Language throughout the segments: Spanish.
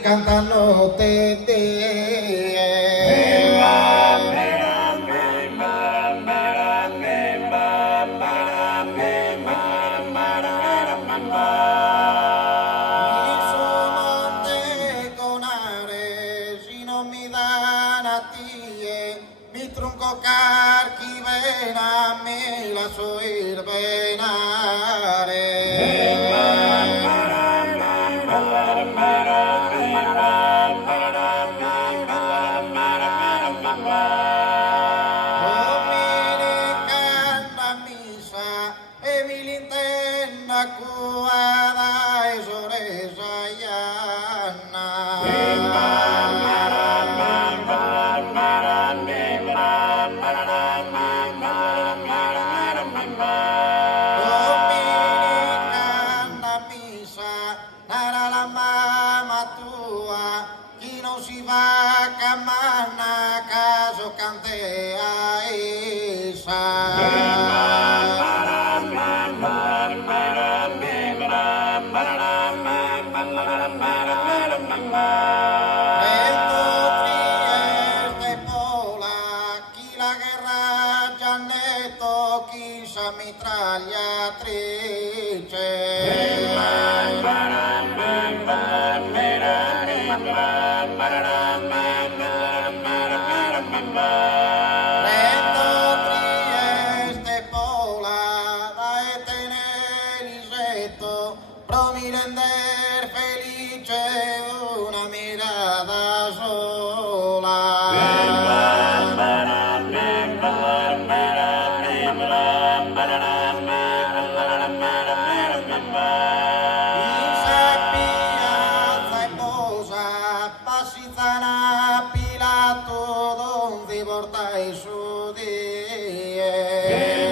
cantando mi sono te conare, si non mi dan a ti, mi tronco carchi vena, me la soir venare. Kuada esoresa Dominicana misa, nara la mama tua, chi non si va a camana, caso cante a esa. Mitragliatrice Reto Trieste Pola e Tenerife promi render felice una mirada sola. Pilato donde portai su die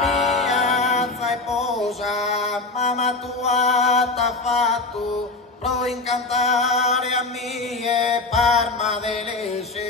piazza e posa mamma tua t'ha fatto pro incantare a mie Parma deliziosa.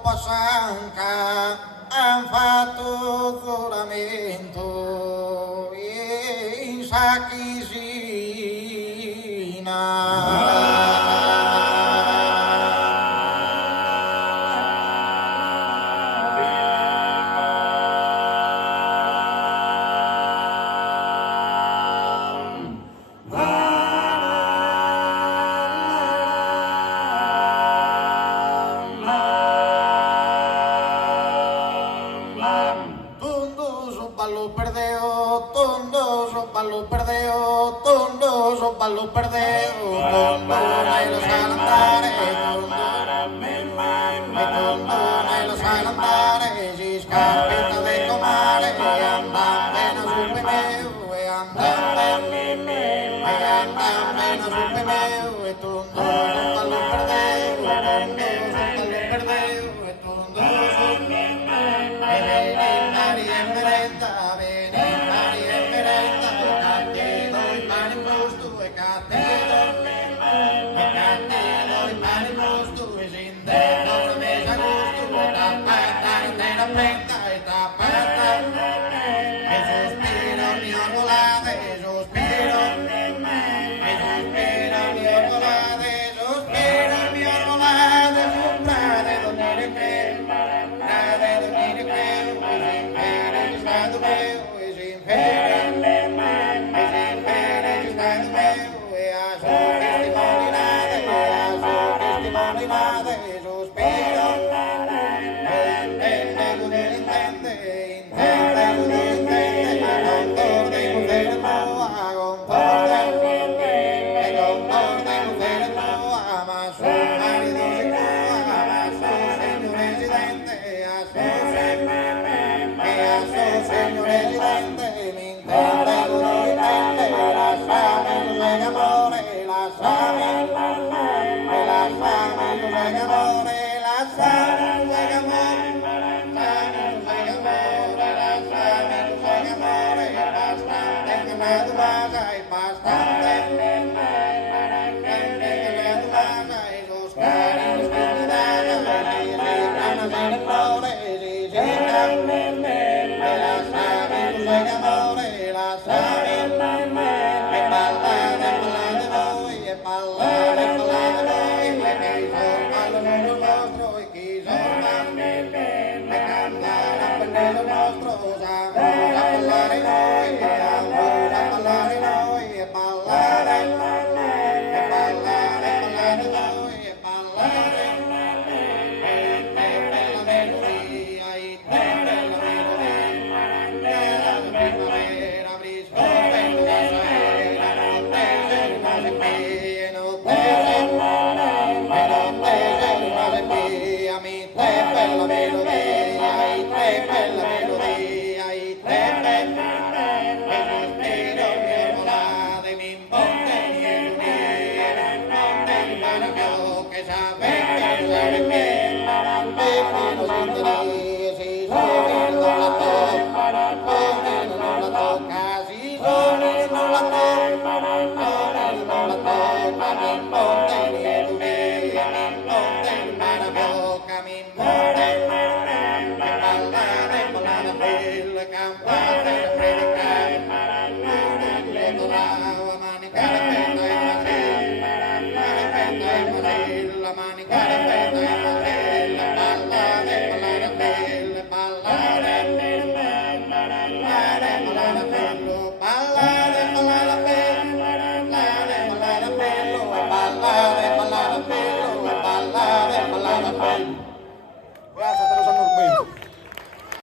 Pasanca han fatto giuramento in Sachisina. Ballo perdeo, tondo nello salantare, tondo nello salantare, si scappetta de comare, andando su pemeo, andando su pemeo, tondo ballo perdeo, tondo sospiro, mi ballare, ballare noi, che sono al mondo nostro e chi sono le cantare a pendello nostro, siamo a ballare noi, a ballare noi, e ballare, e ballare, ballare noi, e ballare, e bella melodia, e bella melodia, e la primavera brisco, bella sera, notte rimase qui, e notte rimase qui, a mi te bella melodia, e te bella melodia, e te bella che sapete ballare me, e fino sintonia, si suoni non la tocca, non la tocca, si suoni non la tocca, non la tocca, mi monte di Dunia, mi monte in mano biocca, mi monte, e ballare, ballare bella campana.